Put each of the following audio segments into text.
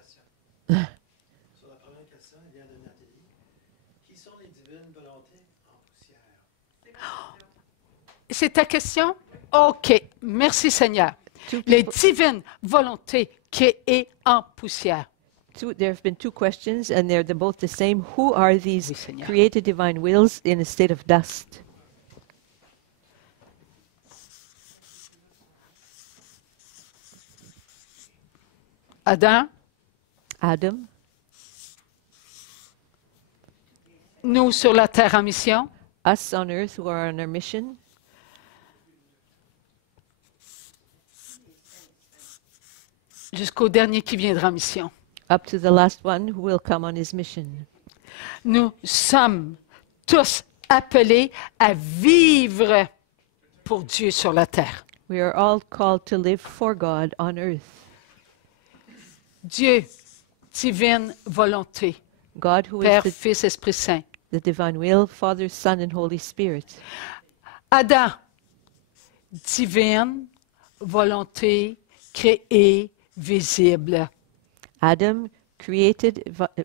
question. Sur la première question, elle vient de Nathalie. Qui sont les divines volontés en poussière? C'est ta question? OK. Merci Seigneur. Les divines volontés créées en poussière. There have been two questions, and they're both the same. Who are these Oui, Seigneur. created divine wills in a state of dust? Adam, Adam, nous sur la terre en mission, us on earth who are on our mission, jusqu'au dernier qui viendra en mission. up to the last one who will come on his mission. Nous sommes tous appelés à vivre pour Dieu sur la terre. We are all called to live for God on earth. Dieu, divine volonté, God who Père, is Fils, Esprit Saint. the divine will, Father, Son, and Holy Spirit. Adam, divine volonté créée, visible. Adam,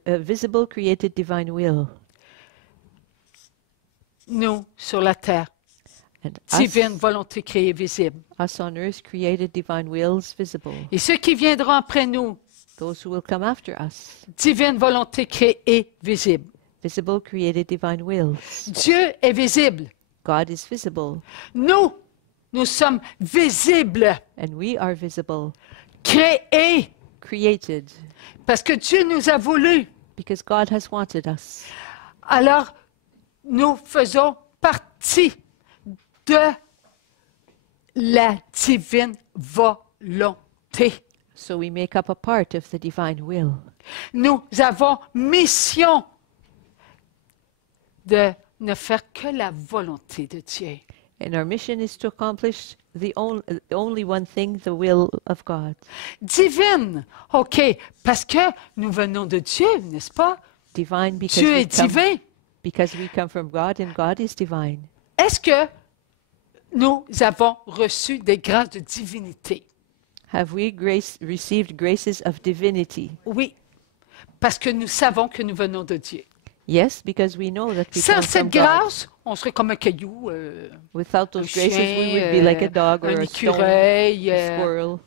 visible, created divine will. Nous sur la terre, And divine volonté créée, visible. us on earth, created divine wills, visible. Et ceux qui viendront après nous, Those who will come after us, divine volonté créée, visible. visible, created divine wills. Dieu est visible. God is visible, Nous sommes visibles, and we are visible, créés, created, parce que Dieu nous a voulu. because God has wanted us. Alors, nous faisons partie de la divine volonté. So we make up a part of the divine will. Nous avons mission de ne faire que la volonté de Dieu. And our mission is to accomplish the only one thing, the will of God. Divine, OK, parce que nous venons de Dieu, n'est-ce pas? Divine Dieu est divin. because we come from God and God is divine. Est-ce que nous avons reçu des grâces de divinité? Have we received graces of divinity? Oui, parce que nous savons que nous venons de Dieu. Yes, because we know that we Sans come from cette God. grâce, on serait comme un caillou, Without un those graces, we chien, would be like a dog or un a stone, écureuil. a squirrel.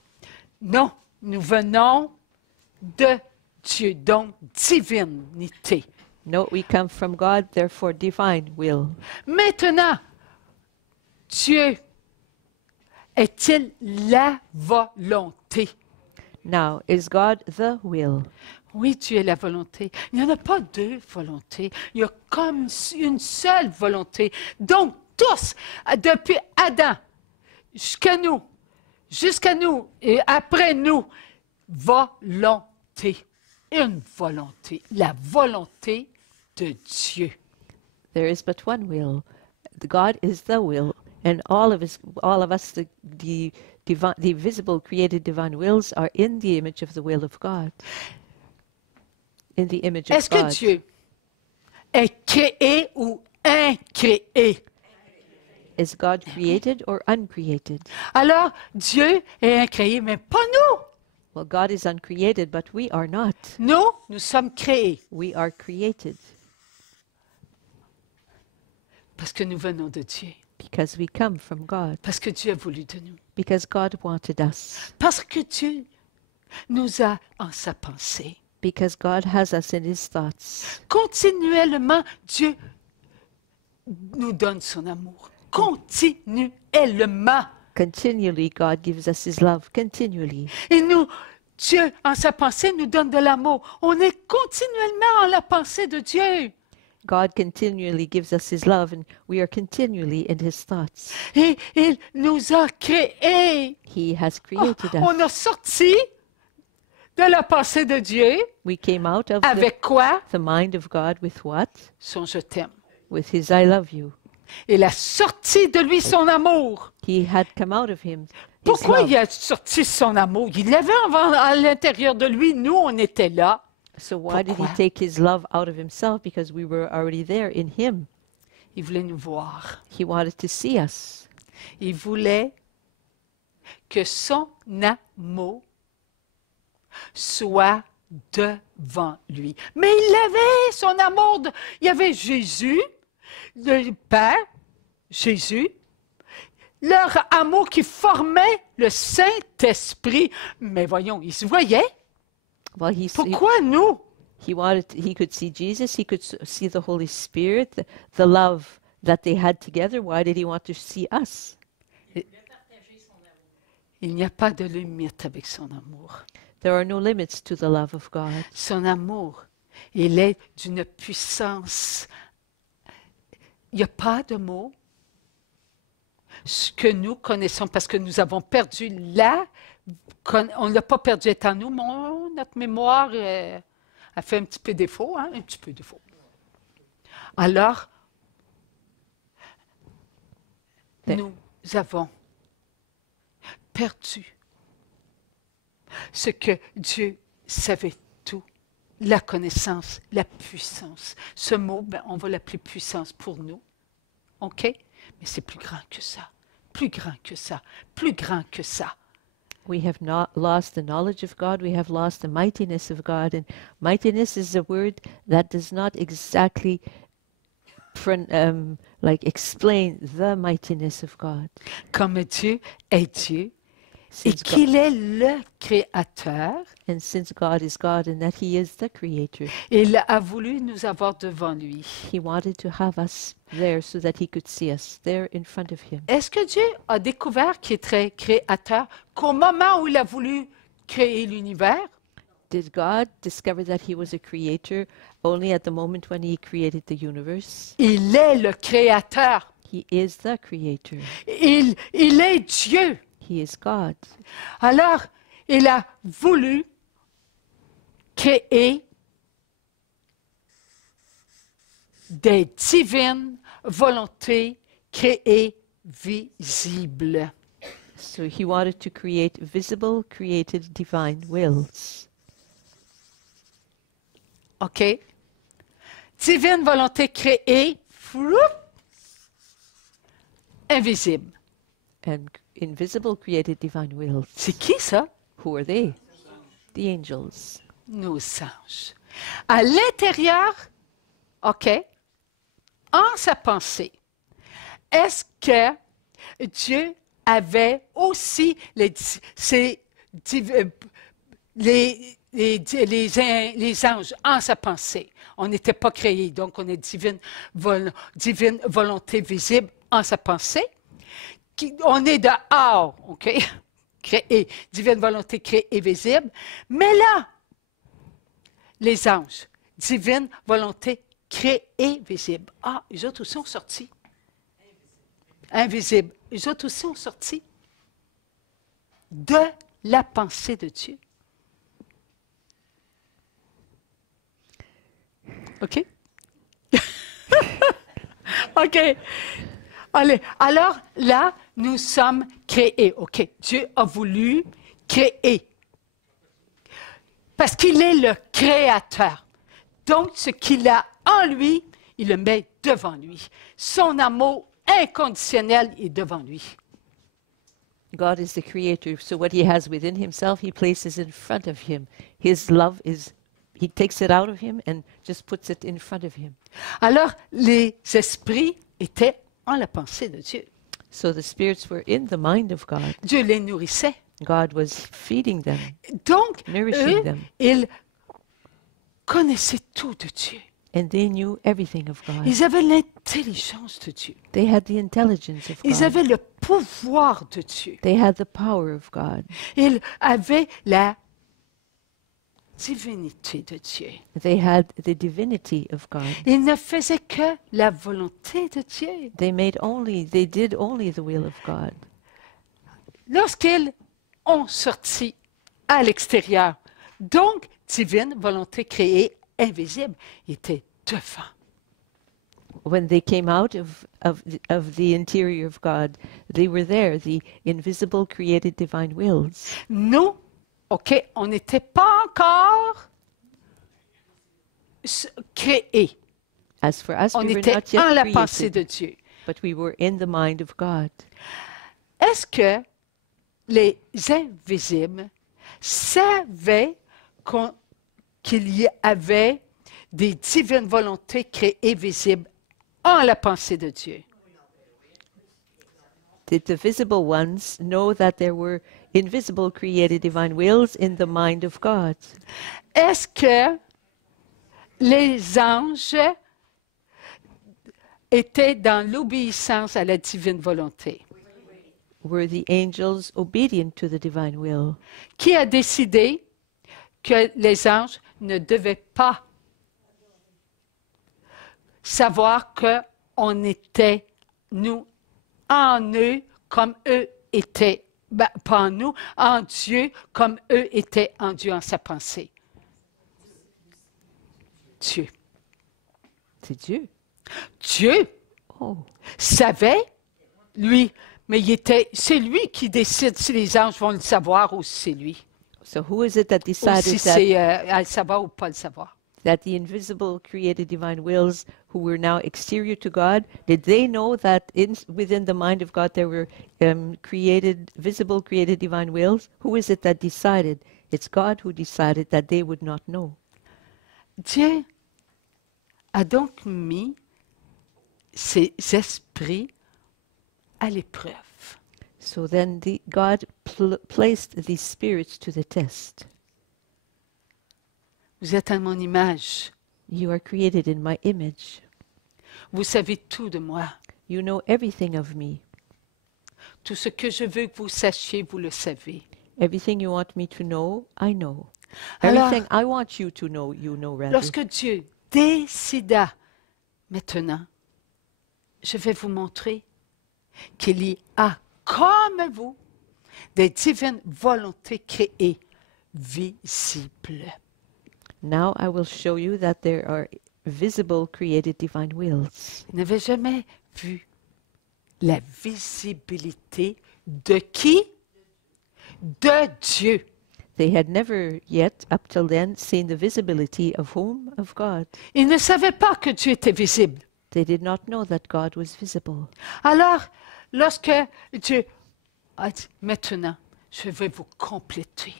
Non, nous venons de Dieu, donc divinité. No, we come from God, therefore divine will. Maintenant, Dieu est-il la volonté? Now, is God the will? Oui, Dieu est la volonté. Il n'y en a pas deux volontés. Il y a comme une seule volonté. Donc, tous, depuis Adam jusqu'à nous et après nous, volonté. Une volonté. La volonté de Dieu. There is but one will. God is the will, and all of us, the visible, created divine wills, are in the image of the will of God. In the image of Est-ce que God. Dieu est créé ou incréé? Is God created or uncreated? Alors, Dieu est incréé, mais pas nous. Well, God is uncreated, but we are not. Nous sommes créés We are created parce que nous venons de Dieu. because we come from God, Parce que Dieu a voulu de nous. because God wanted us, Parce que Dieu nous a en sa pensée. because God has us in His thoughts. Continuellement, Dieu nous donne son amour. Continuellement. Continually, God gives us His love, continually. Et Dieu, en sa pensée, nous donne de l'amour. On est continuellement en la pensée de Dieu. God continually gives us His love, and we are continually in His thoughts. Et il nous a créés. He has created On a us. sorti de la pensée de Dieu. We came out of Avec quoi? the mind of God with what? Son je t'aime. With His I love you. Il a sorti de lui son amour. He had come out of Him. His Pourquoi love. il a sorti son amour? Il l'avait à l'intérieur de lui. Nous, on était là. So why did He Pourquoi? take His love out of Himself? Because we were already there in Him. Il voulait nous voir. He wanted to see us. Il voulait que son amour soit devant lui. Mais il avait son amour. Il y avait Jésus, le Père, Jésus, leur amour qui formait le Saint-Esprit. Mais voyons, ils se voyaient. Well, Pourquoi nous? he could see Jesus, he could see the Holy Spirit, the love that they had together. Why did he want to see us? Il n'y a pas de limite avec son amour. There are no limits to the love of God. Son amour, il est d'une puissance. Il n'y a pas de mots. Ce que nous connaissons, parce que nous avons perdu on ne l'a pas perdu étant nous, mais notre mémoire a fait un petit peu défaut, hein, un petit peu défaut. Alors, nous avons perdu ce que Dieu savait tout, la connaissance, la puissance. Ce mot, on va l'appeler puissance pour nous, OK? Mais c'est plus grand que ça, plus grand que ça, plus grand que ça. We have not lost the knowledge of God, we have lost the mightiness of God. And mightiness is a word that does not exactly explain the mightiness of God. Comme Dieu est Dieu et qu'il est le Créateur, And since God is God and that He is the Creator, il a voulu nous avoir devant lui. He wanted to have us there so that He could see us there in front of Him. Est-ce que Dieu a découvert qu'il est très créateur qu'au moment où il a voulu créer l'univers? Did God discover that He was a creator only at the moment when He created the universe? Il est le Créateur. He is the Creator. Il est Dieu. He is God. Alors, il a voulu créer des divines volontés créées visibles. So He wanted to create visible, created divine wills. OK? Divine volonté créée, invisible. And invisible, created divine wills. C'est qui ça? Who are they? The angels. Nos anges. À l'intérieur, OK, en sa pensée, est-ce que Dieu avait aussi les anges en sa pensée? On n'était pas créés, donc on est divine volonté visible en sa pensée. On est dehors, OK? Créé, divine volonté créée visible. Mais là, les anges, divine volonté créée visible. Ah, eux autres aussi sont sortis. Invisible. Eux autres aussi sont sortis de la pensée de Dieu. OK? OK. Allez, alors là, nous sommes créés. OK, Dieu a voulu créer. Parce qu'il est le créateur. Donc, ce qu'il a en lui, il le met devant lui. Son amour inconditionnel est devant lui. God is the creator, so what He has within Himself, He places in front of Him. His love He takes it out of Him and just puts it in front of Him. Alors, les esprits étaient en la pensée de Dieu. So the spirits were in the mind of God. Dieu les nourrissait. God was feeding them, Donc, nourishing eux, them. ils connaissaient tout de Dieu. And they knew everything of God. Ils avaient l'intelligence de Dieu. They had the intelligence of Ils God. avaient le pouvoir de Dieu. They had the power of God. Ils avaient la divinité de Dieu. They had the divinity of God. Ils ne faisaient que la volonté de Dieu. They did only the will of God. Lorsqu'ils ont sorti à l'extérieur, donc divine volonté créée invisible était devant. When they came out of the interior of God, they were there, the invisible created divine wills. Nous, OK, on n'était pas encore créés. As for us, On we were était not yet en la pensée created, de Dieu. but we were in the mind of God. Est-ce que les invisibles savaient qu'il y avait des divines volontés créées visibles en la pensée de Dieu? Did the visible ones know that there were invisible created divine wills in the mind of God? Est-ce que les anges étaient dans l'obéissance à la divine volonté? Were the angels obedient to the divine will? Qui a décidé que les anges ne devaient pas savoir qu'on était, nous, en eux, comme eux étaient, pas en nous, en Dieu, comme eux étaient en Dieu, en sa pensée? Dieu. C'est Dieu. Dieu Oh, savait, lui, mais c'est lui qui décide si les anges vont le savoir ou si c'est lui. so who is it that Ou decided si c'est à le savoir ou pas le savoir. that the invisible created divine wills who were now exterior to God, did they know that within the mind of God there were visible created divine wills? Who is it that decided? It's God who decided that they would not know. Dieu a donc mis ses esprits à l'épreuve. So then God placed these spirits to the test. Vous êtes à mon image. You are created in my image. Vous savez tout de moi. You know everything of me. Tout ce que je veux que vous sachiez, vous le savez. Everything you want me to know, I know. Alors, Everything I want you to know, you know rather. lorsque Dieu décida, maintenant, je vais vous montrer qu'il y a, comme vous, des divines volontés créées, visibles. Now I will show you that there are visible created divine wills. Vous n'avez jamais vu la visibilité de qui? De Dieu. They had never yet, up till then, seen the visibility of whom? Of God. Ils ne savaient pas que Dieu était visible. They did not know that God was visible. Alors, lorsque Dieu a dit, maintenant, je vais vous compléter.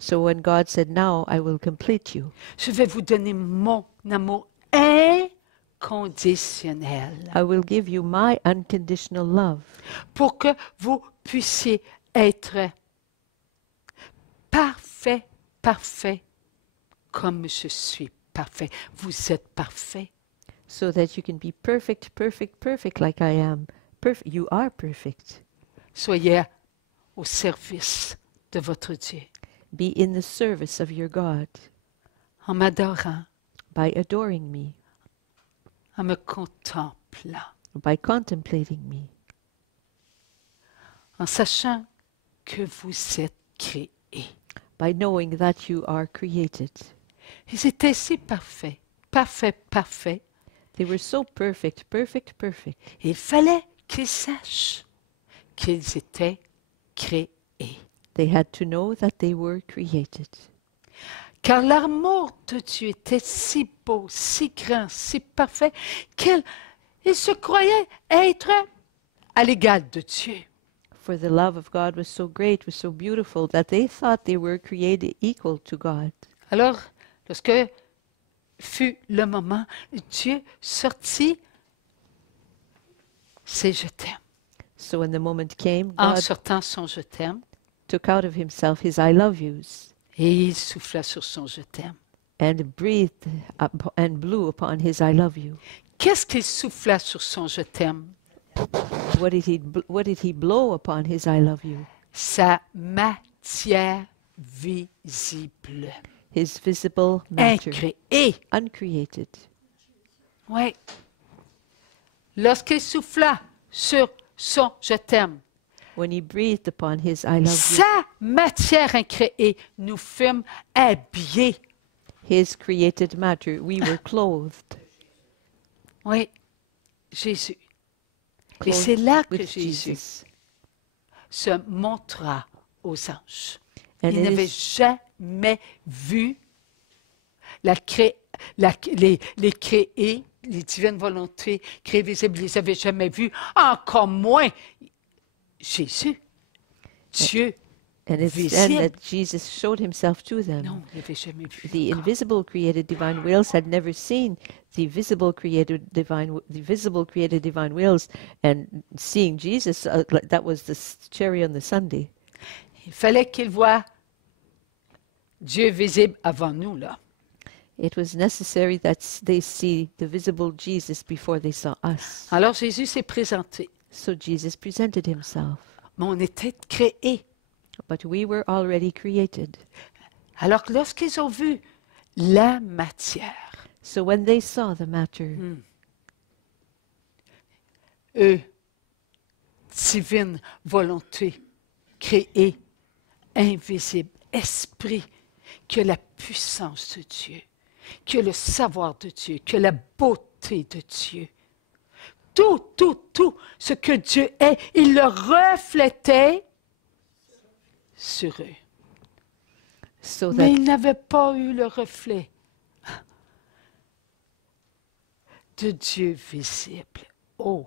So when God said, now I will complete you, Je vais vous donner mon amour inconditionnel I will give you my unconditional love, pour que vous puissiez être parfait, parfait, comme je suis parfait. Vous êtes parfait. so that you can be perfect, perfect, perfect like I am. You are perfect. Soyez au service de votre Dieu, Be in the service of your God en m'adorant, by adoring me, en me contemplant, by contemplating me, en sachant que vous êtes créés. by knowing that you are created. Ils étaient si parfaits, parfaits, parfaits. They were so perfect, perfect, perfect. Il fallait qu'ils sachent qu'ils étaient créés. They had to know that they were created. Car l'amour de Dieu était si beau, si grand, si parfait, qu'ils se croyaient être à l'égal de Dieu. For the love of God was so great, was so beautiful, that they thought they were created equal to God. Alors, lorsque fut le moment, Dieu sortit ses je t'aime. So when the moment came, En God sortant son je t'aime, took out of himself his I love yous et il souffla sur son je t'aime. and breathed and blew upon his I love you. Qu'est-ce qu'il souffla sur son je t'aime? What did he blow upon his I love you? Sa matière visible, His visible matter, incréée. uncreated. Oui. Lorsqu'il souffla sur son je t'aime, When he breathed upon his I love you, sa matière incréée, nous fûmes habillés. his created matter, we were clothed. Oui, Jésus. Et Clothed c'est là que with Jésus Jesus. se montra aux anges. And Il it n'avait is- jamais vu les créés, les divines volontés créées visibles, il ne les avait jamais vus, encore moins Jésus, Dieu. And it's then visible. that Jesus showed himself to them. Non, il n'avait jamais vu. The encore. invisible created divine wills had never seen the visible created divine wills, and seeing Jesus, that was the cherry on the sundae. Il fallait qu'ils voient Dieu visible avant nous, là. It was necessary that they see the visible Jesus before they saw us. Alors Jésus s'est présenté. So Jesus presented himself. Mais on était créés. But we were already created. Alors que lorsqu'ils ont vu la matière, So when they saw the matter, eux, divine volonté, créée, invisible, esprit, qui a la puissance de Dieu, qui a le savoir de Dieu, qui a la beauté de Dieu. Tout ce que Dieu est, il le reflétait sur eux. so Mais that ils n'avaient pas eu le reflet de Dieu visible. Oh,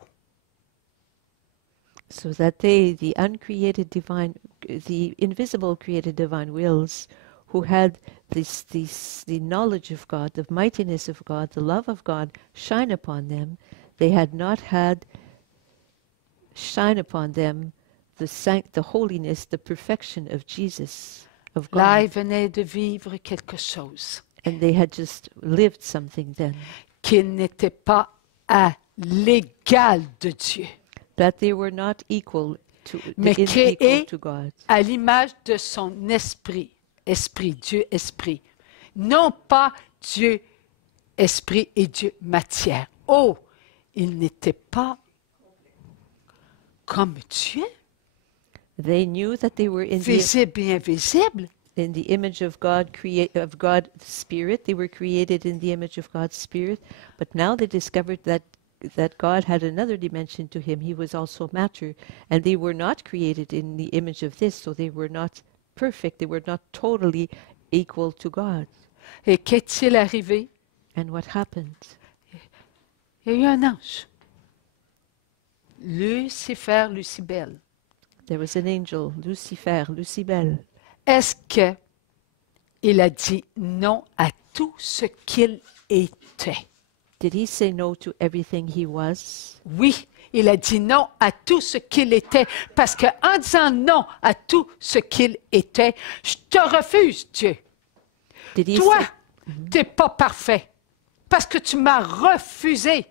so that they, the uncreated divine, the invisible created divine wills, who had the knowledge of God, the mightiness of God, the love of God shine upon them, they had not had shine upon them the holiness, the perfection of Jesus, of là, ils God. venaient de vivre quelque chose And they had just lived something then, qu'ils n'étaient pas à l'égal de Dieu, that they were not equal to, Mais unequal créés to God, à l'image de son esprit, Dieu esprit. Non pas Dieu esprit et Dieu matière. Oh, ils n'étaient pas comme Dieu, They knew that they were in visible et invisible. the image of God, of God's Spirit. They were created in the image of God's Spirit. But now they discovered that God had another dimension to him. He was also matter. And they were not created in the image of this, so they were not perfect. They were not totally equal to God. Et qu'est-il arrivé? And what happened? Il y a eu un ange. Lucifer, Lucibel. There was an angel, Lucifer, Lucibel. Est-ce qu'il a dit non à tout ce qu'il était? Did he say no to everything he was? Oui, il a dit non à tout ce qu'il était, parce qu'en disant non à tout ce qu'il était, je te refuse, Dieu. Did he Toi, say, tu n'es pas parfait, parce que tu m'as refusé.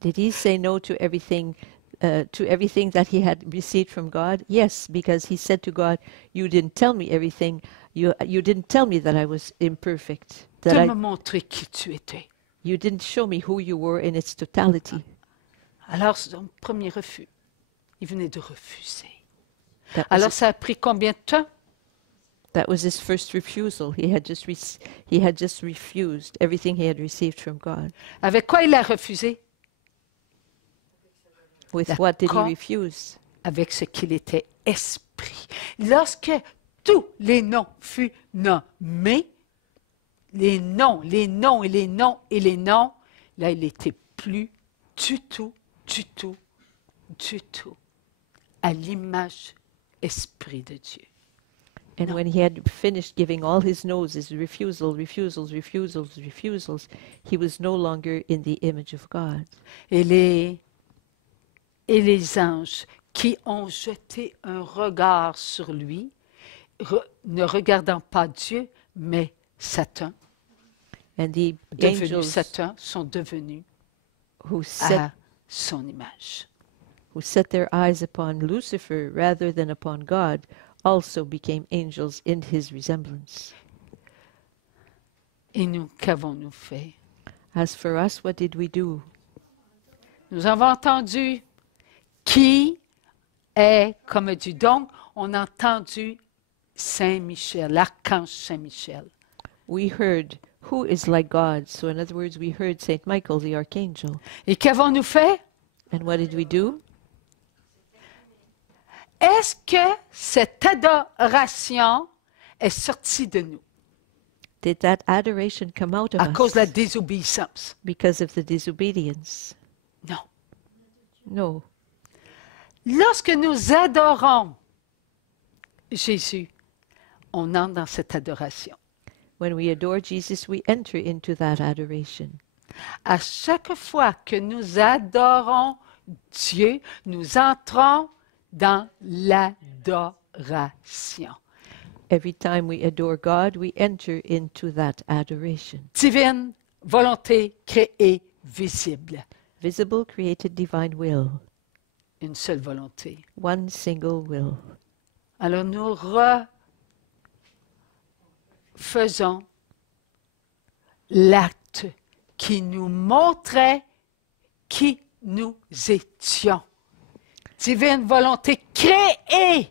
did he say no to everything that he had received from God? Yes, because he said to God, "You didn't tell me everything. You didn't tell me that I was imperfect. Tu That m'as montré qui tu étais. you didn't show me who you were in its totality." Alors, son premier refus, il venait de refuser. That was, Alors, ça a pris combien de temps? that was his first refusal. He had just refused everything he had received from God. Avec quoi il a refusé? With what did he D'accord. refuse? Avec ce qu'il était esprit. Lorsque tous les noms furent nommés, les noms, et les noms, là, il n'était plus du tout à l'image esprit de Dieu. And No. when he had finished giving all his no's, his refusals, he was no longer in the image of God. Et les anges qui ont jeté un regard sur lui, ne regardant pas Dieu, mais Satan, And the devenus angels Satan, sont devenus who set à son image. their eyes upon Lucifer rather than upon God also became angels in his resemblance. Et nous, qu'avons-nous fait? As for us, what did we do? Nous avons entendu qui est comme Dieu. Donc, on a entendu Saint-Michel, l'archange Saint-Michel. We heard who is like God. So in other words, we heard Saint Michael, the archangel. Et qu'avons-nous fait? And what did we do? Est-ce que cette adoration est sortie de nous Did that adoration come out of à cause de la us désobéissance? because of the disobedience? Non. No. Lorsque nous adorons Jésus, on entre dans cette adoration. When we adore Jesus, we enter into that adoration. À chaque fois que nous adorons Dieu, nous entrons dans l'adoration. Every time we adore God, we enter into that adoration. Divine volonté créée, visible. Visible, created, divine will. Une seule volonté. One single will. Alors nous refaisons l'acte qui nous montrait qui nous étions. Divine volonté créée,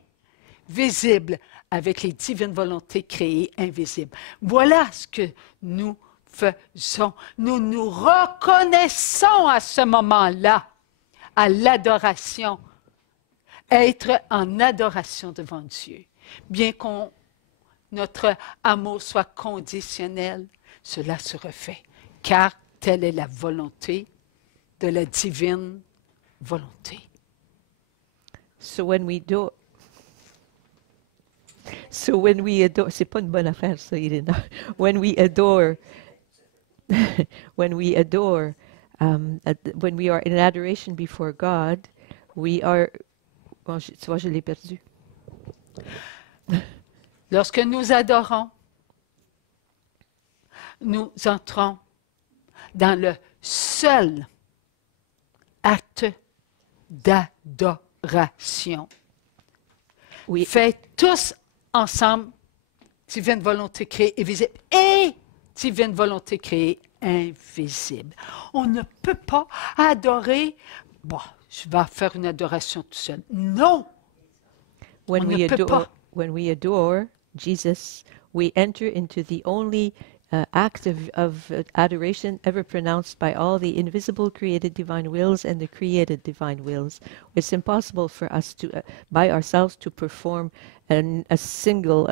visible, avec les divines volontés créées, invisibles. Voilà ce que nous faisons. Nous nous reconnaissons à ce moment-là, à l'adoration, être en adoration devant Dieu. Bien qu'on notre amour soit conditionnel, cela se refait, car telle est la volonté de la divine volonté. So when we adore, c'est pas une bonne affaire ça, Irina. When we adore, when we are in adoration before God, we are. Bon, tu vois, je l'ai perdu. Lorsque nous adorons, nous entrons dans le seul acte d'adoration. Oui. Fait tous ensemble, divine volonté créée et visible, et divine volonté créée invisible. On ne peut pas adorer, bon, je vais faire une adoration tout seul. Non! When On ne we peut pas. when we adore Jesus, we enter into the only act of adoration ever pronounced by all the invisible created divine wills and the created divine wills. It's impossible for us to, by ourselves, to perform a simple,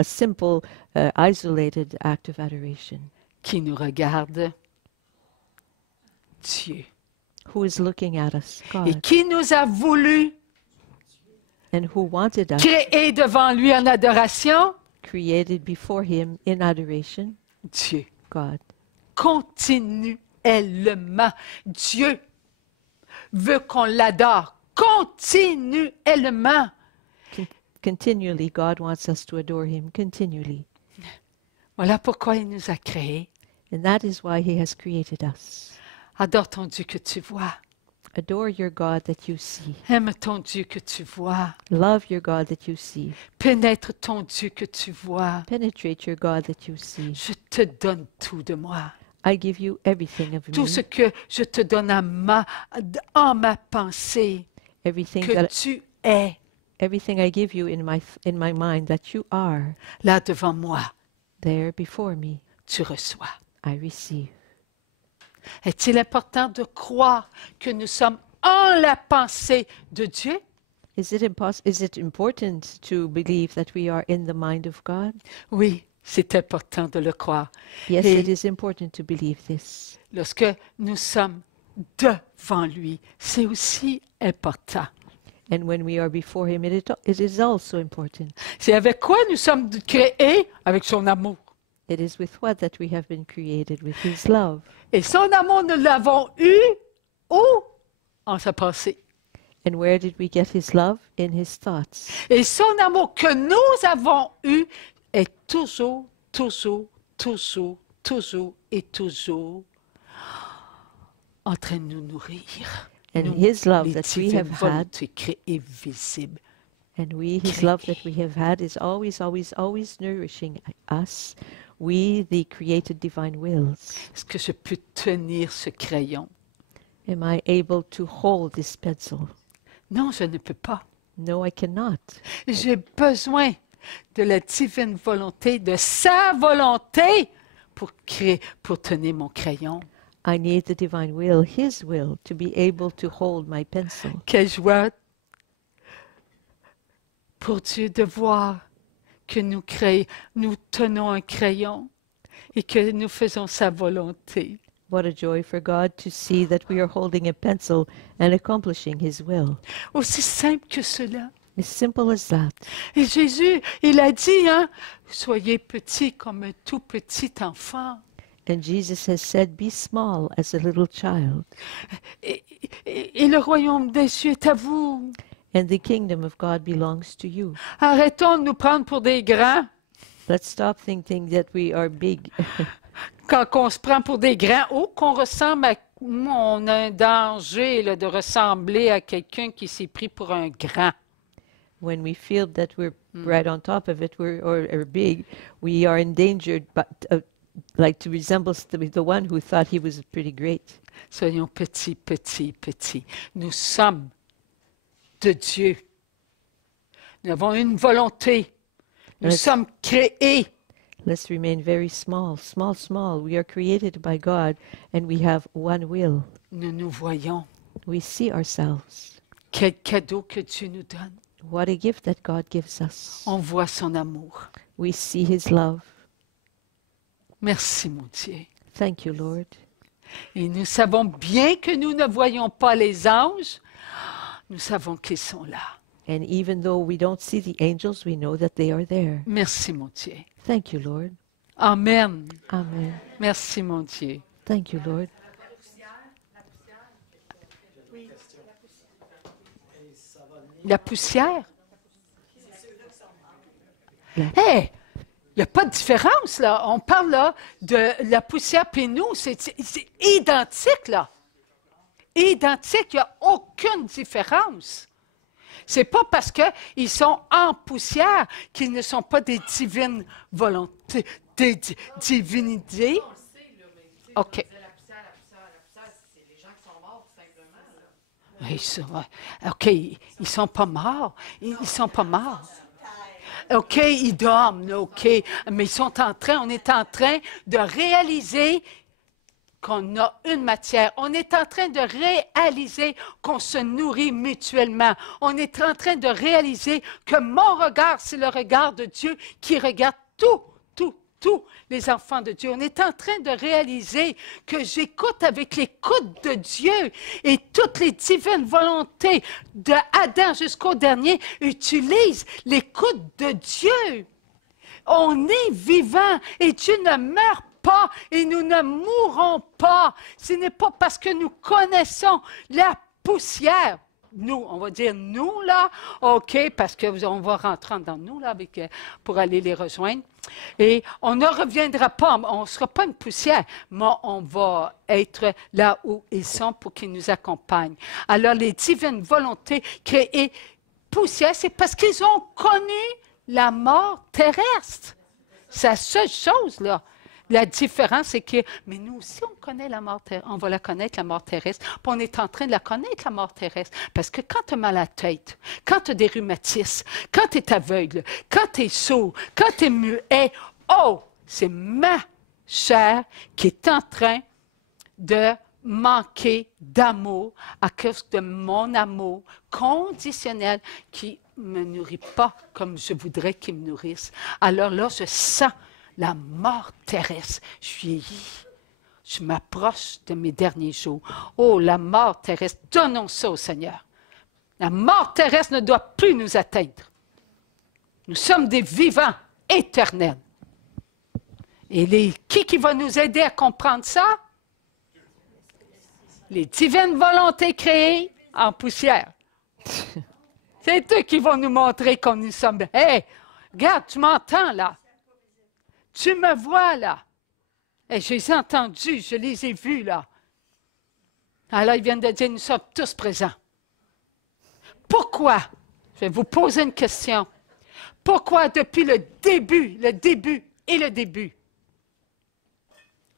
isolated act of adoration. Qui nous regarde? Dieu. Who is looking at us? Et God. qui nous a voulu And who wanted us créer devant lui en adoration? created before him in adoration? Dieu. God. Continuellement. Dieu veut qu'on l'adore. Continuellement. Continually, God wants us to adore him continually. Voilà pourquoi il nous a créés. And that is why he has created us. Adore ton Dieu que tu vois. Adore your God that you see. Aime ton Dieu que tu vois. Love your God that you see. Pénètre ton Dieu que tu vois. Penetrate your God that you see. Je te donne tout de moi. I give you everything of Tout me. ce que je te donne en ma pensée, Everything que that tu es everything I give you in my mind that you are là devant moi. there before me. Tu reçois. I receive. Est-il important de croire que nous sommes en la pensée de Dieu? Is it important to believe that we are in the mind of God? Oui, c'est important de le croire. Yes, Et it is important to believe this. lorsque nous sommes devant lui, c'est aussi important. And when we are before him, it is also important. C'est avec quoi nous sommes créés? Avec son amour. It is with what that we have been created, with his love. Et son amour, nous l'avons eu où? En sa pensée. And where did we get his love? In his thoughts. Et son amour que nous avons eu est toujours, toujours, toujours, toujours et toujours en train de nous nourrir. And Nous, his love les that we divines have had, volontés créées visibles. and his love that we have had is always, always, always nourishing us, we, the created divine wills. Est-ce que je peux tenir ce crayon? Am I able to hold this pencil? Non, je ne peux pas. No, I cannot. J'ai besoin de la divine volonté, de sa volonté pour créer, pour tenir mon crayon. I need the divine will, his will, to be able to hold my pencil. Quelle joie pour Dieu de voir que nous tenons un crayon et que nous faisons sa volonté. What a joy for God to see that we are holding a pencil and accomplishing his will. Aussi simple que cela. As simple as that. Et Jésus, il a dit, hein, soyez petits comme un tout petit enfant. And Jesus has said, be small as a little child. Et le royaume des cieux est à vous. And the kingdom of God belongs to you. Arrêtons de nous prendre pour des grands. Let's stop thinking that we are big. Quand on se prend pour des grands, ou qu'on ressemble à... On a un danger là, de ressembler à quelqu'un qui s'est pris pour un grand. When we feel that we're right on top of it, or big, we are endangered, but like to resemble the one who thought he was pretty great. Soyons petits, petits, petits. Nous sommes de Dieu. Nous avons une volonté. Nous sommes créés. Let's remain very small, small, small. We are created by God, and we have one will. Nous nous voyons. We see ourselves. Quel cadeau que Dieu nous donne. What a gift that God gives us. On voit son amour. We see His love. Merci, mon Dieu. Thank you, Lord. Et nous savons bien que nous ne voyons pas les anges, nous savons qu'ils sont là. And even though we don't see the angels, we know that they are there. Merci, mon Dieu. Thank you, Lord. Amen. Amen. Merci, mon Dieu. Thank you, Lord. La poussière? Hé! Il n'y a pas de différence, là. On parle, là, de la poussière et nous. C'est identique, là. Identique. Il n'y a aucune différence. C'est pas parce qu'ils sont en poussière qu'ils ne sont pas des divines volontés, des divinités. OK. Oui, ça va. OK, ils sont pas morts. Ils sont pas morts. OK, ils dorment, là, OK. Mais on est en train de réaliser qu'on a une matière. On est en train de réaliser qu'on se nourrit mutuellement. On est en train de réaliser que mon regard, c'est le regard de Dieu qui regarde tous les enfants de Dieu. On est en train de réaliser que j'écoute avec l'écoute de Dieu et toutes les divines volontés de Adam jusqu'au dernier utilisent l'écoute de Dieu. On est vivant et Dieu ne meurt pas et nous ne mourrons pas. Ce n'est pas parce que nous connaissons la poussière. Nous, on va dire nous, là, OK, parce qu'on va rentrer dans nous, là, pour aller les rejoindre. Et on ne reviendra pas, on ne sera pas une poussière, mais on va être là où ils sont pour qu'ils nous accompagnent. Alors, les divines volontés créées poussière, c'est parce qu'ils ont connu la mort terrestre. C'est la seule chose, là. La différence, c'est que, mais nous aussi, on connaît la mort terrestre, on va la connaître, la mort terrestre, puis on est en train de la connaître, la mort terrestre, parce que quand tu as mal à la tête, quand tu as des rhumatismes, quand tu es aveugle, quand tu es sourd, quand tu es muet, oh, c'est ma chair qui est en train de manquer d'amour à cause de mon amour conditionnel qui ne me nourrit pas comme je voudrais qu'il me nourrisse. Alors là, je sens la mort terrestre. Je vieillis. Je m'approche de mes derniers jours. Oh, la mort terrestre, donnons ça au Seigneur. La mort terrestre ne doit plus nous atteindre. Nous sommes des vivants éternels. Et qui va nous aider à comprendre ça? Les divines volontés créées en poussière. C'est eux qui vont nous montrer qu'on nous sommes. Hé, regarde, tu m'entends là? Tu me vois là. Et je les ai entendus, je les ai vus là. Alors, ils viennent de dire, nous sommes tous présents. Pourquoi? Je vais vous poser une question. Pourquoi depuis le début,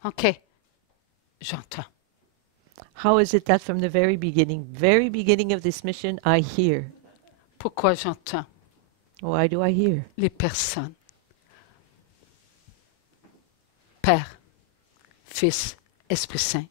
OK, j'entends. How is it that from the very beginning of this mission, I hear? Pourquoi j'entends? Why do I hear? Les personnes. Père, Fils, Esprit Saint.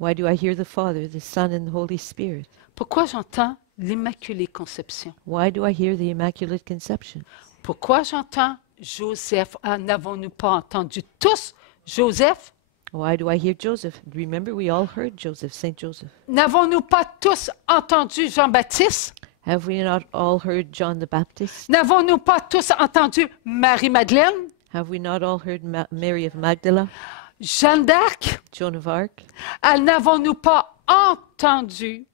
Why do I hear the Father, the Son, and the Holy Spirit? Pourquoi j'entends l'Immaculée Conception? Why do I hear the Immaculate Conception? Pourquoi j'entends Joseph? N'avons-nous pas entendu tous Joseph? Why do I hear Joseph? Remember, we all heard Joseph, Saint Joseph. N'avons-nous pas tous entendu Jean-Baptiste? Have we not all heard John the Baptist? N'avons-nous pas tous entendu Marie-Madeleine, Have we not all heard Mary of Magdala, Jeanne d'Arc? Joan of Arc? N'avons-nous pas entendu?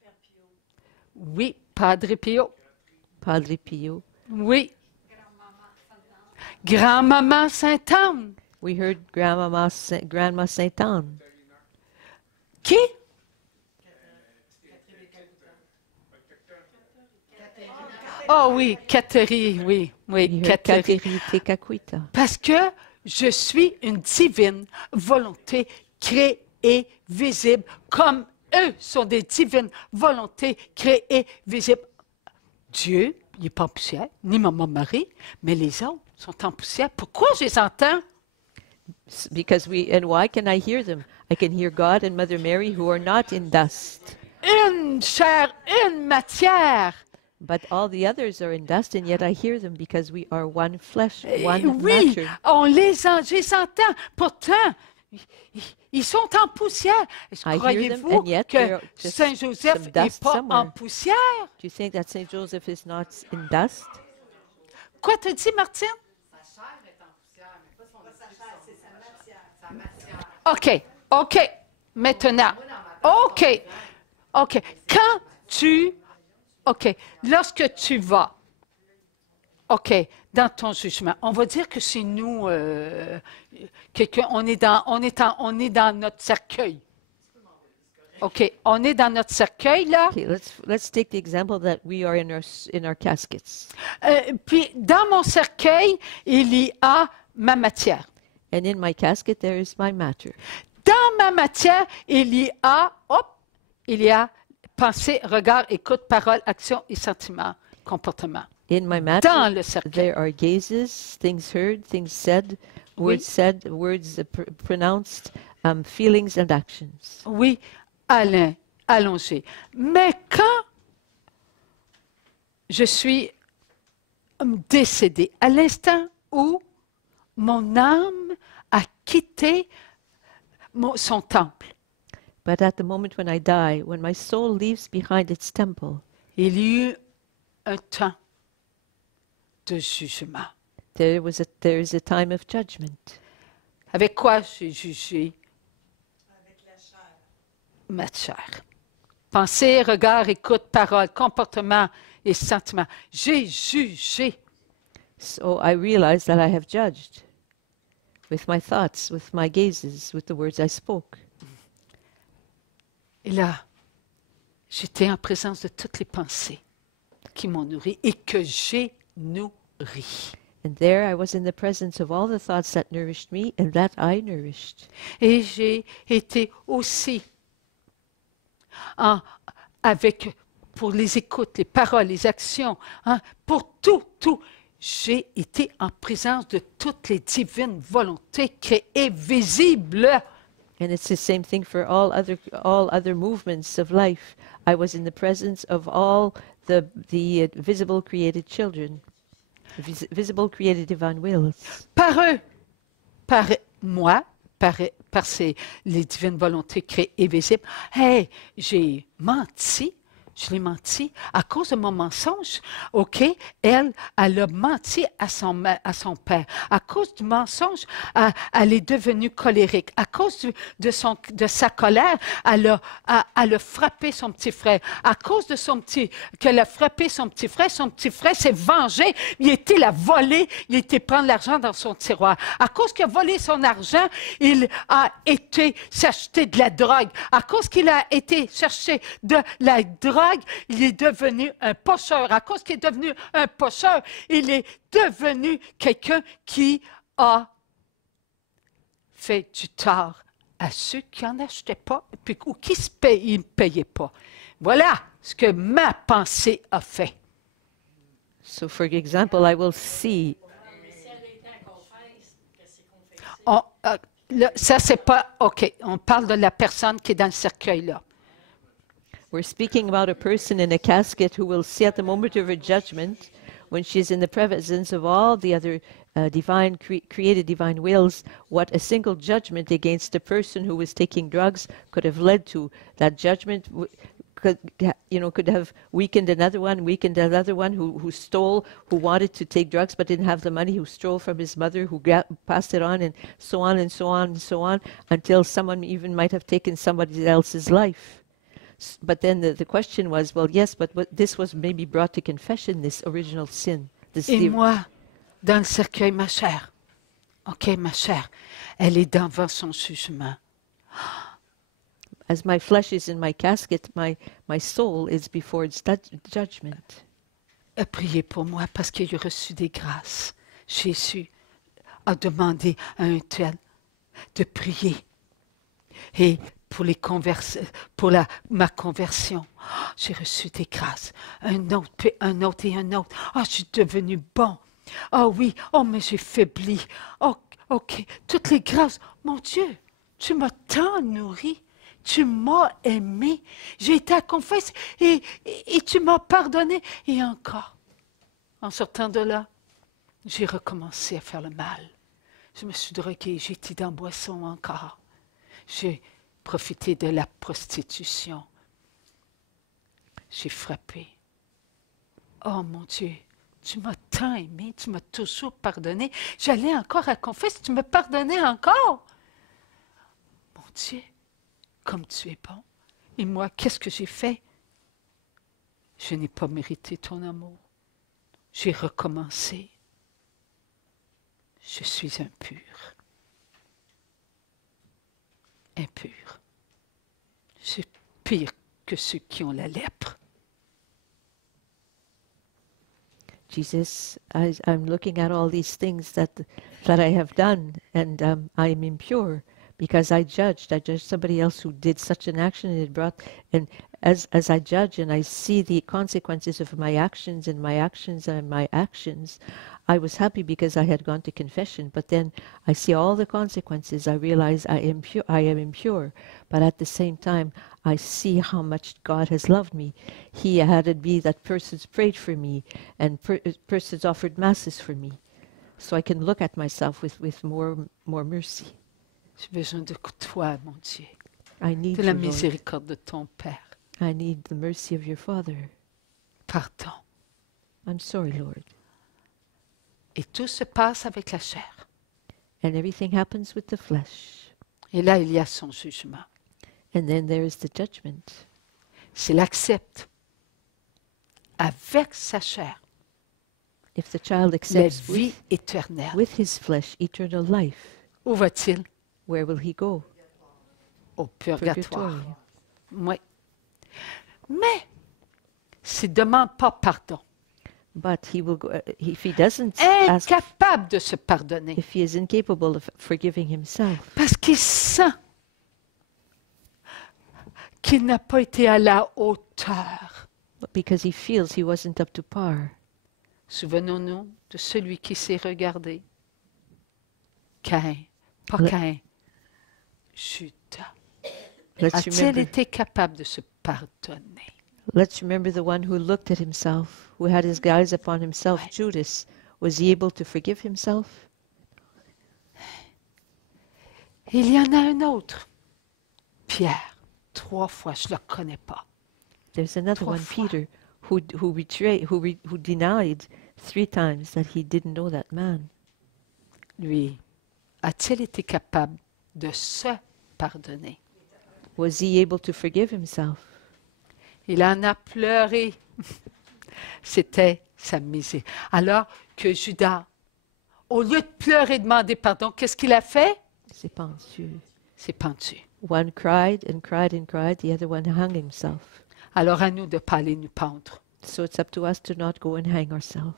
Oui, Padre Pio. Padre Pio? Oui. Grand-maman Sainte-Anne. We heard Grandma Sainte Anne. Qui? Oh oui, Catherine, oui, oui, We heard Catherine. Kateri Tekakwita. Parce que je suis une divine volonté créée, visible, comme eux sont des divines volontés créées, visibles. Dieu, il n'est pas en poussière, ni Maman Marie, mais les autres sont en poussière. Pourquoi je les entends? Because and why can I hear them? I can hear God and Mother Mary who are not in dust. Une chair, une matière. But all the others are in dust, and yet I hear them because we are one flesh, one Oui, nature. je les entends. Pourtant, ils sont en poussière. I hear them, Croyez-vous and yet que they're just Saint-Joseph some n'est dust pas somewhere. en poussière? Do you think that Saint Joseph is not in dust? Quoi te dis, Martine? OK. Maintenant, OK. Lorsque tu vas, dans ton jugement, on va dire que c'est nous, on est dans notre cercueil. OK, on est dans notre cercueil, là. Okay, let's take the example that we are in our caskets. Puis, dans mon cercueil, il y a ma matière. And in my casket there is my matter. Dans ma matière, il y a pensée, regard, écoute, parole, action et sentiment, comportement. In my matter Dans le cercueil. there are gazes, things heard, things said, Oui. words pronounced, feelings and actions. Oui, Alain, allongé. Mais quand je suis décédé, à l'instant où mon âme a quitté son temple, But at the moment when I die, when my soul leaves behind its temple, il y eut un temps de jugement. there is a time of judgment. Avec quoi j'ai jugé? Ma chair. Pensée, regard, écoute, parole, comportement et sentiment. J'ai jugé. So I realize that I have judged with my thoughts, with my gazes, with the words I spoke. Et là, j'étais en présence de toutes les pensées qui m'ont nourri et que j'ai nourri. And there I was in the presence of all the thoughts that nourished me and that I nourished. Et j'ai été aussi pour les écoutes, les paroles, les actions, pour tout. J'ai été en présence de toutes les divines volontés créées, visibles. And it's the same thing for all other movements of life. I was in the presence of all the visible created children, visible created divine wills. Par eux, par moi, par les divines volontés créées et visibles. Hey, j'ai menti. Je l'ai menti à cause de mon mensonge. OK? Elle a menti à son père. À cause du mensonge, elle est devenue colérique. À cause de sa colère, elle a frappé son petit frère. À cause de qu'elle a frappé son petit frère s'est vengé. Il a été la voler. Il a été prendre l'argent dans son tiroir. À cause qu'il a volé son argent, il a été s'acheter de la drogue. À cause qu'il a été chercher de la drogue, il est devenu un pocheur. À cause qu'il est devenu un pocheur, il est devenu quelqu'un qui a fait du tort à ceux qui n'en achetaient pas ou qui ne payaient pas. Voilà ce que ma pensée a fait. So for example, I will see. Ça, c'est pas OK. On parle de la personne qui est dans le cercueil, là. We're speaking about a person in a casket who will see at the moment of her judgment, when she is in the presence of all the other created divine wills, what a single judgment against a person who was taking drugs could have led to. That judgment could have weakened another one who stole, who wanted to take drugs but didn't have the money, who stole from his mother, who passed it on, and so on and so on and so on, until someone even might have taken somebody else's life. But then the question was, well, yes, but this was maybe brought to confession, this original sin. Et moi, dans le cercueil, ma chère, OK, ma chère, elle est devant son jugement. As my flesh is in my casket, my soul is before its judgment. Priez pour moi parce qu'il a reçu des grâces. Jésus a demandé à un tel de prier. Et pour ma conversion, j'ai reçu des grâces. Un autre, puis un autre et un autre. Je suis devenu bon. Oui, mais j'ai faibli. OK, toutes les grâces. Mon Dieu, tu m'as tant nourri. Tu m'as aimé. J'ai été à confesse et tu m'as pardonné. Et encore, en sortant de là, j'ai recommencé à faire le mal. Je me suis droguée, j'ai été dans boisson encore. J'ai profité de la prostitution. J'ai frappé. Oh mon Dieu, tu m'as tant aimé, tu m'as toujours pardonné. J'allais encore à confesse, tu me pardonnais encore. Mon Dieu, comme tu es bon. Et moi, qu'est-ce que j'ai fait? Je n'ai pas mérité ton amour. J'ai recommencé. Je suis impur. Impur. C'est pire que ceux qui ont la lèpre. Jesus, I'm looking at all these things that I have done, and I am impure because I judged somebody else who did such an action, and as I judge and I see the consequences of my actions, I was happy because I had gone to confession, but then I see all the consequences. I realize I am impure, but at the same time, I see how much God has loved me. He had it be that persons prayed for me, and persons offered masses for me, so I can look at myself with more mercy. J'ai besoin de toi, mon Dieu, I need de la you, Lord. miséricorde de ton Père. I need the mercy of your Father. Pardon. I'm sorry, Lord. Et tout se passe avec la chair. And everything happens with the flesh. Et là, il y a son jugement. And then there is the judgment. S'il accepte avec sa chair If the child la accepts vie éternelle, with his flesh eternal life, où va-t-il? where will he go? Au purgatoire. Purgatory. Oui. Mais s'il ne demande pas pardon, But he will go, if he doesn't ask, incapable de se pardonner, if he is incapable of forgiving himself, parce qu'il sent qu'il n'a pas été à la hauteur. because he feels he wasn't up to par. Souvenons-nous de celui qui s'est regardé. Caïn, pas Le- Caïn, Judas. Let's A-t-il remember, été capable de se pardonner? let's remember the one who looked at himself, who had his eyes upon himself, Ouais. Judas. Was he able to forgive himself? Il y en a un autre. Pierre, 3 fois, je ne le connais pas. There's another Trois one, fois. Peter, who denied 3 times that he didn't know that man. Lui, a-t-il été capable de se pardonner? Was he able to forgive himself? Il en a pleuré. C'était sa misère. Alors que Judas, au lieu de pleurer et demander pardon, qu'est-ce qu'il a fait? C'est pendu. C'est pendu. One cried and cried and cried, the other one hung himself. Alors à nous de ne pas aller nous pendre. So it's up to us to not go and hang ourselves.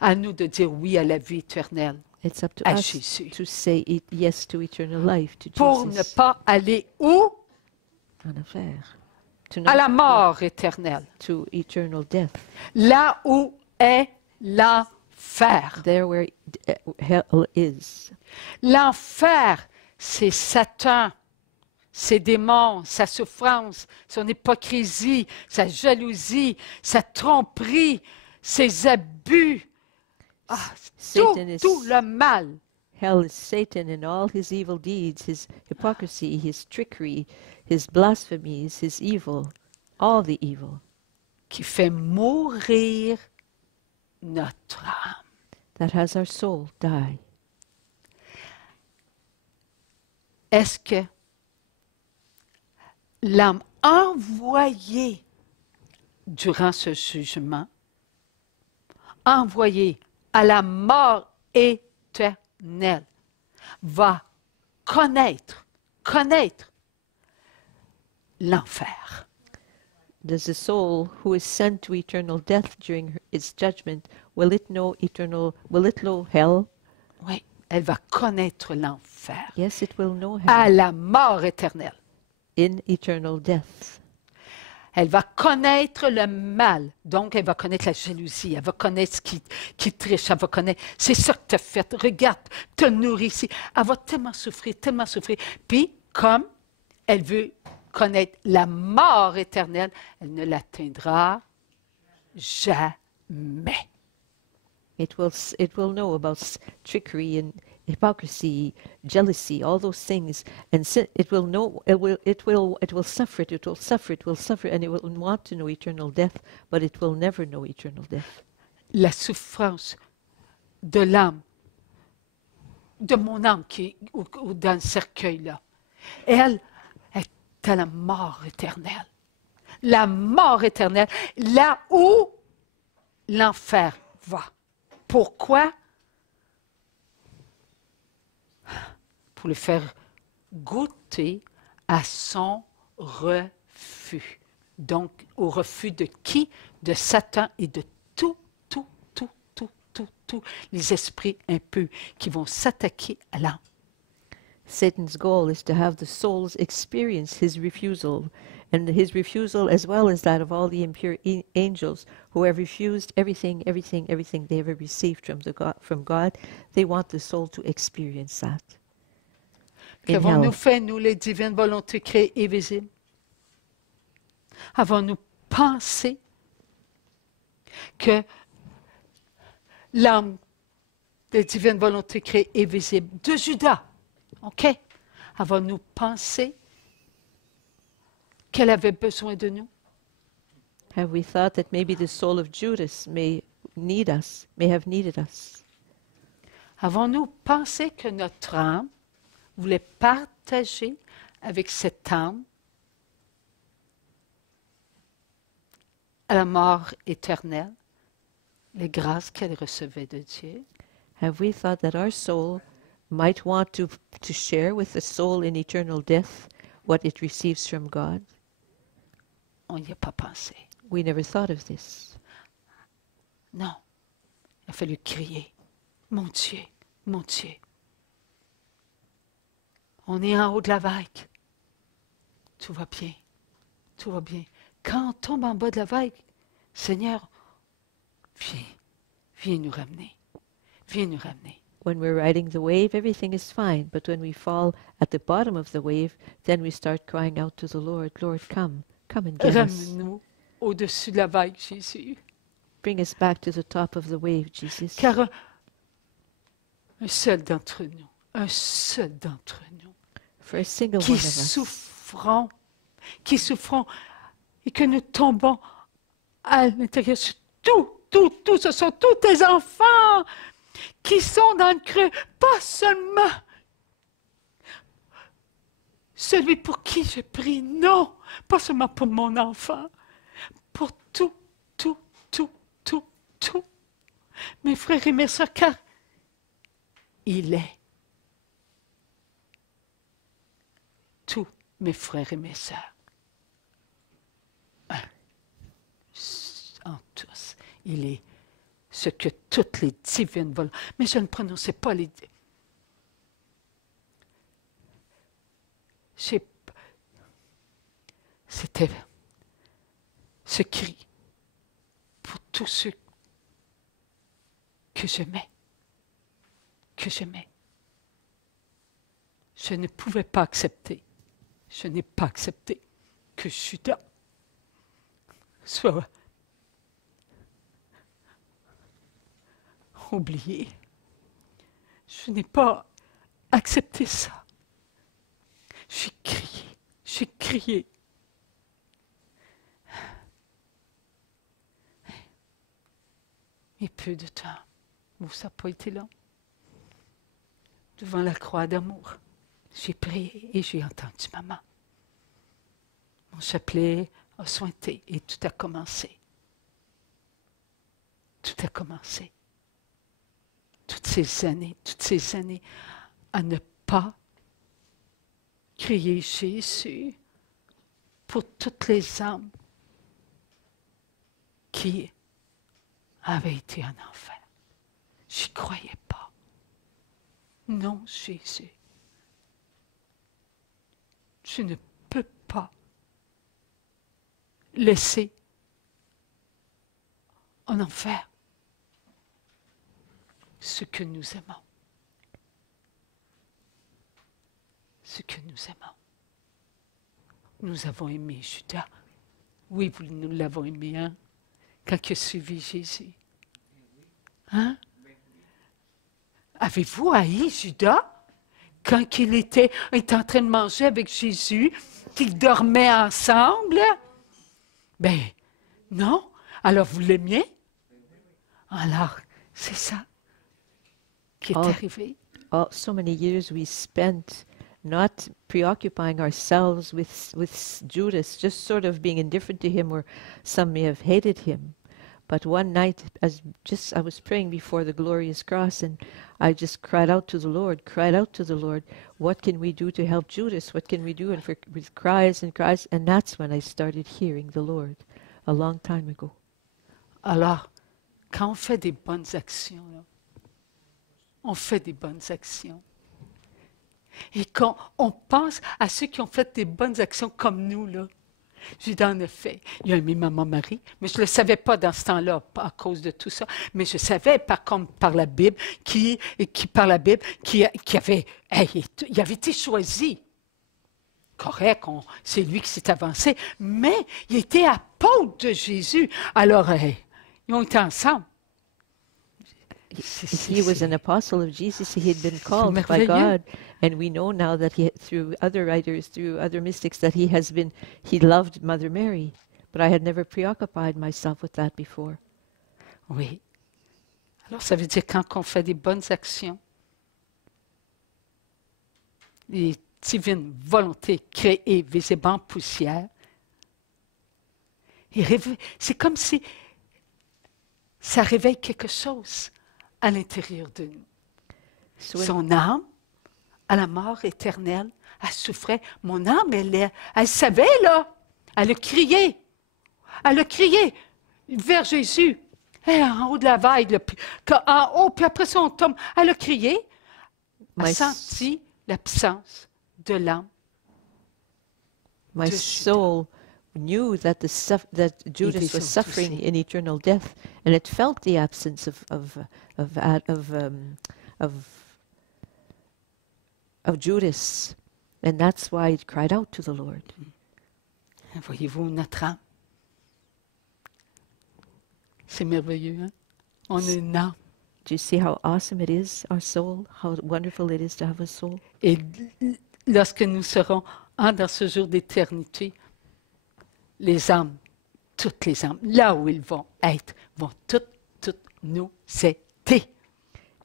À nous de dire oui à la vie éternelle, It's up to à us Jésus. to say yes to eternal life, to Pour ne Jesus. pas aller où? En affaire. To À not la go mort éternelle. to eternal death. Là où est l'enfer. There where hell is. L'enfer, c'est Satan, ses démons, sa souffrance, son hypocrisie, sa jalousie, sa tromperie, ses abus. Satan is- Tout le mal. Hell is Satan and all his evil deeds, his hypocrisy, his trickery, his blasphemies, his evil. all the evil qui fait mourir notre âme. that has our soul die. Est-ce que l'âme envoyée durant ce jugement, envoyée à la mort éternelle, va connaître l'enfer? Does the soul who is sent to eternal death during its judgment, will it know hell? Oui, elle va connaître l'enfer Yes, it will know à hell la mort éternelle. in eternal death. Elle va connaître le mal, donc elle va connaître la jalousie, elle va connaître ce qui triche, elle va connaître, c'est ça que tu as fait, regarde, te nourris ici. Elle va tellement souffrir. Puis, comme elle veut connaître la mort éternelle, elle ne l'atteindra jamais. It will know about trickery and hypocrisy, jealousy, all those things, and it will suffer it, and it will want to know eternal death, but it will never know eternal death. La souffrance de l'âme, de mon âme qui est dans le cercueil là, elle est à la mort éternelle. La mort éternelle, là où l'enfer va. Pourquoi? Pour le faire goûter à son refus. Donc, au refus de qui? De Satan et de tous les esprits impurs qui vont s'attaquer à l'âme. Satan's goal is to have the souls experience his refusal, and his refusal as well as that of all the impure angels who have refused everything they ever received from God. They want the soul to experience that. Qu'avons-nous fait, nous, les divines volontés créées et visibles? Avons-nous pensé que l'âme des divines volontés créées et visibles de Judas, OK? Avons-nous pensé qu'elle avait besoin de nous? Have we thought that maybe the soul of Judas may have needed us? Avons-nous pensé que notre âme voulait partager avec cette âme à la mort éternelle les grâces qu'elle recevait de Dieu? Have we thought that our soul might want to share with the soul in eternal death what it receives from God? On n'y a pas pensé. We never thought of this. Non. Il a fallu crier. Mon Dieu, mon Dieu. On est en haut de la vague. Tout va bien. Tout va bien. Quand on tombe en bas de la vague, Seigneur, viens nous ramener. Viens nous ramener. When we're riding the wave, everything is fine. But when we fall at the bottom of the wave, then we start crying out to the Lord, Lord, come and get us. Ramène-nous au-dessus de la vague, Jésus. Bring us back to the top of the wave, Jesus. Car un seul d'entre nous, For a single qui one of us souffrons et que nous tombons à l'intérieur. Ce sont tous tes enfants qui sont dans le creux, pas seulement celui pour qui je prie, non, pas seulement pour mon enfant, pour tout. Mes frères et mes sœurs, car il est tous mes frères et mes sœurs. En tous. Il est ce que toutes les divines volent. Mais je ne prononçais pas les... C'était ce cri pour tous ceux que j'aimais. Je ne pouvais pas accepter. Je n'ai pas accepté que Judas soit oublié. Je n'ai pas accepté ça. J'ai crié. peu de temps. Bon, ça n'a pas été long. Devant la croix d'amour, j'ai prié et j'ai entendu maman. Mon chapelet a sointé et tout a commencé. Tout a commencé. Toutes ces années, à ne pas crier Jésus pour toutes les âmes qui avaient été en enfer. J'y croyais pas. Non, Jésus. Je ne peux pas laisser en enfer ce que nous aimons. Ce que nous aimons. Nous avons aimé Judas. Oui, nous l'avons aimé, hein? Quand il a suivi Jésus. Hein? Avez-vous haï Judas? Quand il était en train de manger avec Jésus, qu'ils dormaient ensemble? Ben, non. Alors, vous l'aimiez? Alors, c'est ça qui est arrivé. So many years we spent not preoccupying ourselves with Judas, just sort of being indifferent to him, or some may have hated him. But one night, I was praying before the glorious cross, and I just cried out to the Lord, what can we do to help Judas? What can we do? And with cries, and that's when I started hearing the Lord, a long time ago. Alors, quand on fait des bonnes actions, là, on fait des bonnes actions. Et quand on pense à ceux qui ont fait des bonnes actions comme nous, là, Judas en a fait. Il a aimé Maman Marie, mais je ne le savais pas dans ce temps-là, à cause de tout ça. Mais je savais, par contre, par la Bible, qui avait, il avait été choisi. Correct, c'est lui qui s'est avancé, mais il était apôtre de Jésus. Alors, ils ont été ensemble. He was an apostle of Jesus. He had been called by God, and we know now that through other writers, through other mystics, that he loved Mother Mary. But I had never preoccupied myself with that before. Oui. Alors, ça veut dire quand on fait des bonnes actions, les divines volontés créées, visibles en poussière, c'est comme si ça réveille quelque chose à l'intérieur de nous. Son âme, à la mort éternelle, elle souffrait. Mon âme, elle savait, là. Elle a crié. Elle a crié vers Jésus. En haut de la vague, en haut, puis après ça, on tombe. Elle a crié. Elle a senti l'absence de l'âme. My soul knew that Judas was suffering in eternal death, and it felt the absence of Judas, and that's why it cried out to the Lord. Voyez-vous notre âme? C'est merveilleux, hein? On a une âme. Do you see how awesome it is, our soul? How wonderful it is to have a soul? Et lorsque nous serons dans ce jour d'éternité, les âmes, toutes les âmes, là où ils vont être, vont toutes nous aider.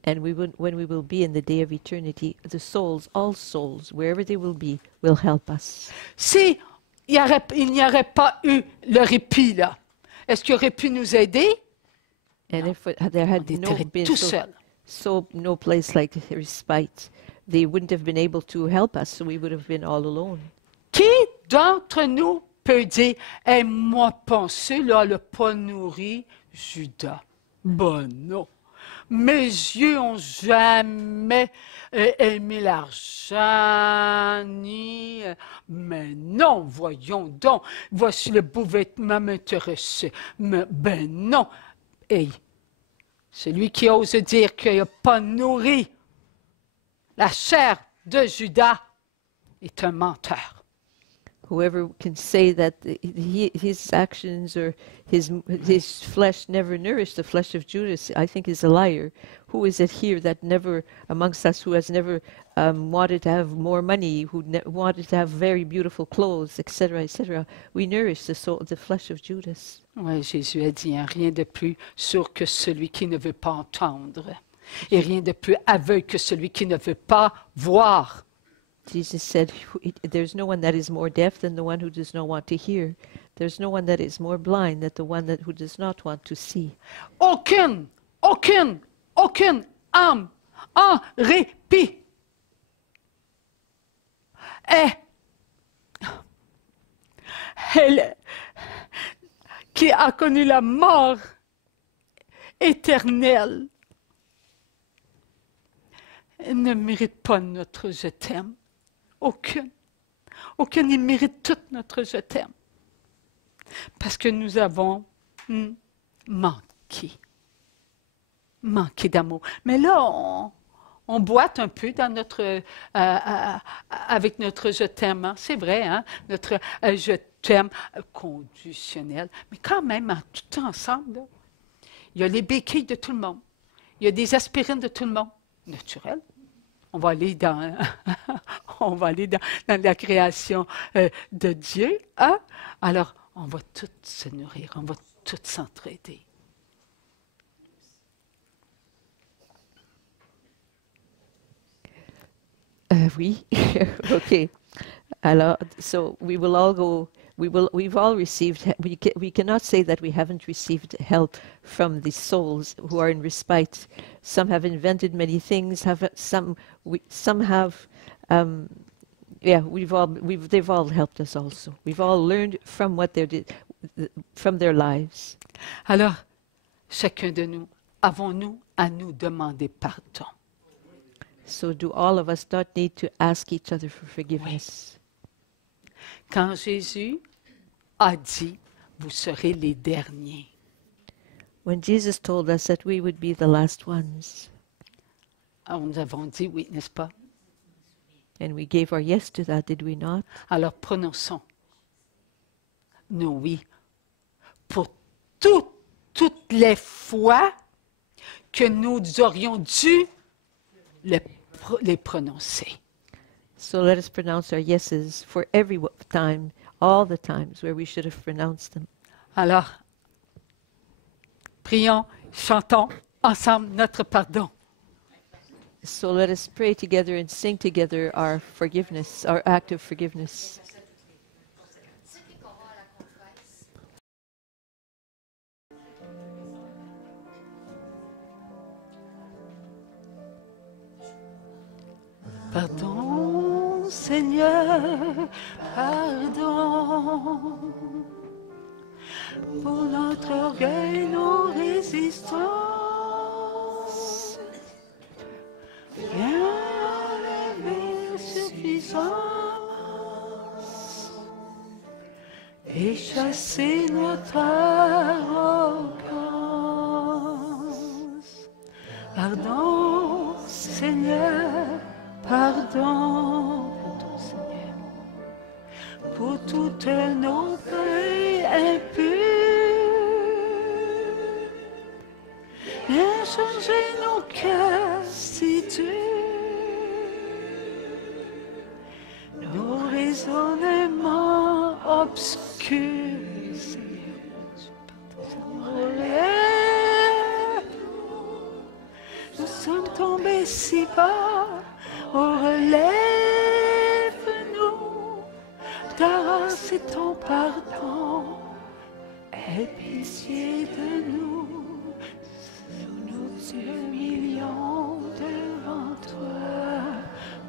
And when we will be in the day of eternity, the souls, all souls, wherever they will be, will help us. Si il n'y aurait pas eu le répit, là, est-ce qu'il aurait pu nous aider? And if there had no place like respite, they wouldn't have been able to help us, so we would have been all alone. Qui d'entre nous peut dire, moi pensais, là, elle n'a pas nourri Judas? Ben non. Mes yeux n'ont jamais aimé l'argent, ni... Mais non, voyons donc, voici le beau vêtement m'intéressait. Mais ben non. Hey, celui qui ose dire qu'il n'a pas nourri la chair de Judas est un menteur. Whoever can say that his actions or his flesh never nourished the flesh of Judas, I think is a liar. Who is it here that never, amongst us, who has never wanted to have more money, who wanted to have very beautiful clothes, etc., etc.? We nourish the soul, the flesh of Judas. Oui, Jésus a dit, hein, rien de plus sourd que celui qui ne veut pas entendre, et rien de plus aveugle que celui qui ne veut pas voir. Jesus said, there's no one that is more deaf than the one who does not want to hear. There's no one that is more blind than the one who does not want to see. Aucune âme en répit elle qui a connu la mort éternelle, elle ne mérite pas notre je t'aime. Aucune ne mérite tout notre je t'aime. Parce que nous avons manqué d'amour. Mais là, on boite un peu dans notre, avec notre je t'aime. Hein? C'est vrai, hein? Notre je t'aime conditionnel. Mais quand même, en tout ensemble, là, il y a les béquilles de tout le monde. Il y a des aspirines de tout le monde. Naturel. On va aller dans, dans la création de Dieu. Hein? Alors, on va tous se nourrir, on va tous s'entraider. Oui, okay. Alors, so we will all go. We've all received. We cannot say that we haven't received help from the souls who are in respite. Some have invented many things. Some have. Yeah, they've all helped us also. We've all learned from what they did, from their lives. Alors, chacun de nous, avons-nous à nous demander pardon? So do all of us not need to ask each other for forgiveness? Oui. Quand Jésus a dit, vous serez les derniers. When Jesus told us that we would be the last ones. Nous avons dit oui, n'est-ce pas? And we gave our yes to that, did we not? Alors prononçons nos oui pour toutes les fois que nous aurions dû les prononcer. So let us pronounce our yeses for every time, all the times where we should have pronounced them. Alors, prions, chantons ensemble notre pardon. So let us pray together and sing together our forgiveness, our act of forgiveness. Pardon, Seigneur, pardon pour notre orgueil, nos résistances. Viens enlever suffisance et chasser notre arrogance. Pardon, Seigneur, pardon, Seigneur, pour toutes nos faits impurs. Viens changer nos cœurs si durs, nos raisonnements obscurs, Seigneur. Nous sommes tombés si bas, oh, relève-nous, ta grâce et ton pardon, aie pitié de nous, nous humilions devant toi.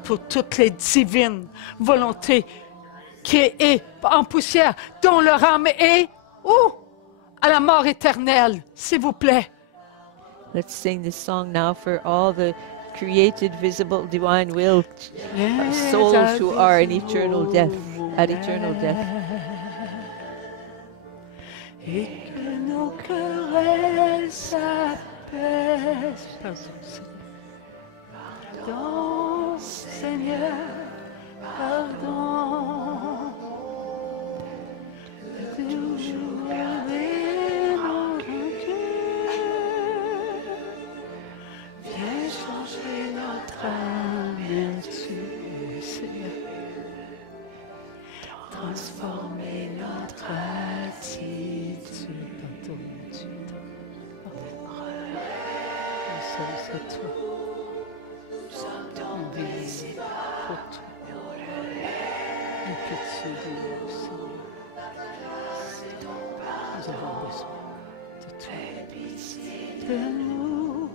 Pour toutes les divines volontés créées en poussière, dont leur âme est, à la mort éternelle, s'il vous plaît. Let's sing this song now for all the created, visible, divine will souls who are in eternal death, at eternal death. Et que nos querelles s'apaisent. Pardon, Seigneur, pardon. transformer notre attitude dans ton Dieu. Seul c'est toi. Nous vivons pour toi. Aie pitié de nous, Seigneur. Nous avons besoin de toi. De nous,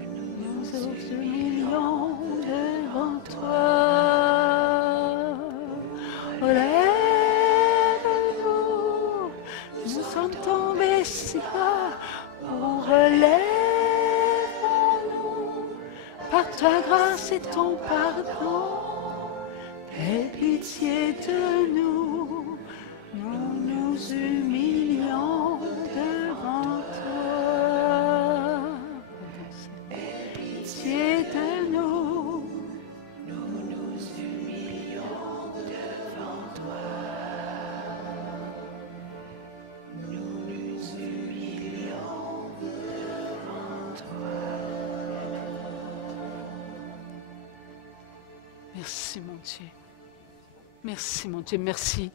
nous nous humilions devant toi. Relève-nous, nous sommes tombés si bas. Oh, relève-nous, par ta grâce et ton pardon. Aie pitié de nous, nous nous humilions devant toi. Aie pitié de nous, nous nous humilions devant toi. Nous nous humilions devant toi. Merci mon Dieu. Merci mon Dieu, merci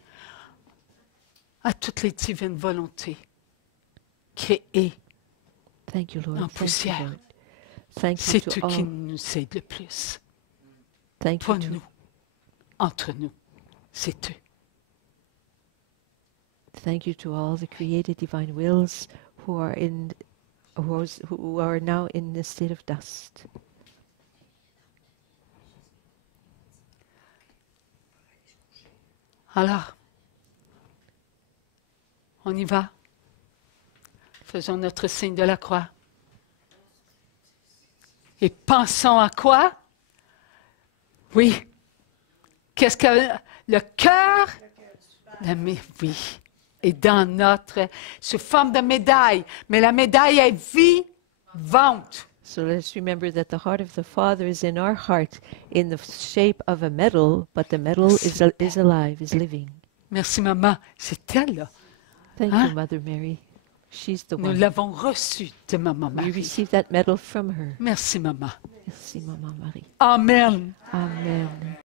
à toutes les divines volontés créées Thank you, Lord. en Thank you, poussière. Lord. Thank you C'est to eux qui all. nous aident le plus. Thank Pas you to nous, entre nous, c'est eux. Thank you to all the created divine wills who are who are now in the state of dust. Alors, on y va. Faisons notre signe de la croix. Et pensons à quoi? Oui. Qu'est-ce que le cœur? Oui. Et dans notre, sous forme de médaille. Mais la médaille est vivante. So let's remember that the heart of the Father is in our heart in the shape of a medal, but the medal is alive, is living. Merci, maman. C'est elle, là. Thank Hein? you, Mother Mary. She's the Nous one. l'avons reçue de maman We Marie. received that medal from her. Merci, maman. Merci, Maman Marie. Amen. Amen.